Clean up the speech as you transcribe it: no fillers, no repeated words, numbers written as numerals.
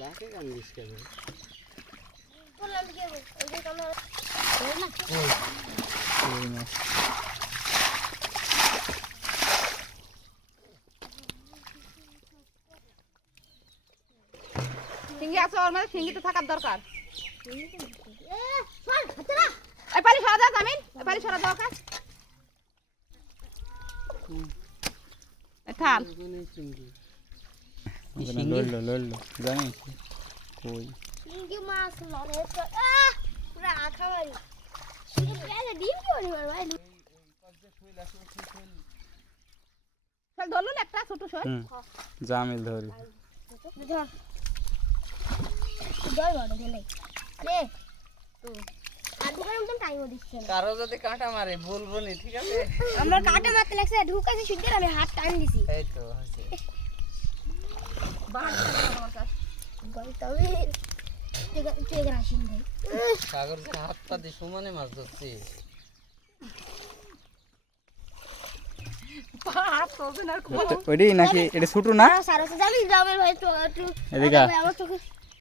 লাকে কান্দিস কেন? ফিঙ্গি আছে ওর মধ্যে, ফিঙ্গি তো থাকার দরকার। এই পালি সরা দাও জামিন, এই পালি সরা দাও কাজ। থাল লড়লো জানি কই শিঙ্গি মাছ লড়ে তো পুরো আখা মারি শিঙ্গি পেলে ডিম করে ভাই চল ধরলো না একটা ছোট শোল। জামিল ধরি ধর ধর বড় গেলে আরে তো আর দোকানে একদম টাইমও দিচ্ছে না। কারো যদি কাঁটা মারে বলবো নি, ঠিক আছে? আমরা কাটা মারতে লাগছে ঢুকাছে শুনতে আমি হাত টান দিছি এই তো আছে। বাহার আমার কাছে বল তবে তুই এখানে আসিন ভাই সাগর যে হাত পা দিয়ে সমানে মাছ ধরছে। হাত তোবে না। ওইটাই নাকি এটা ছোট না? সারা সারা জানি যাবে ভাই তো একটু এদিকে আমার চোখে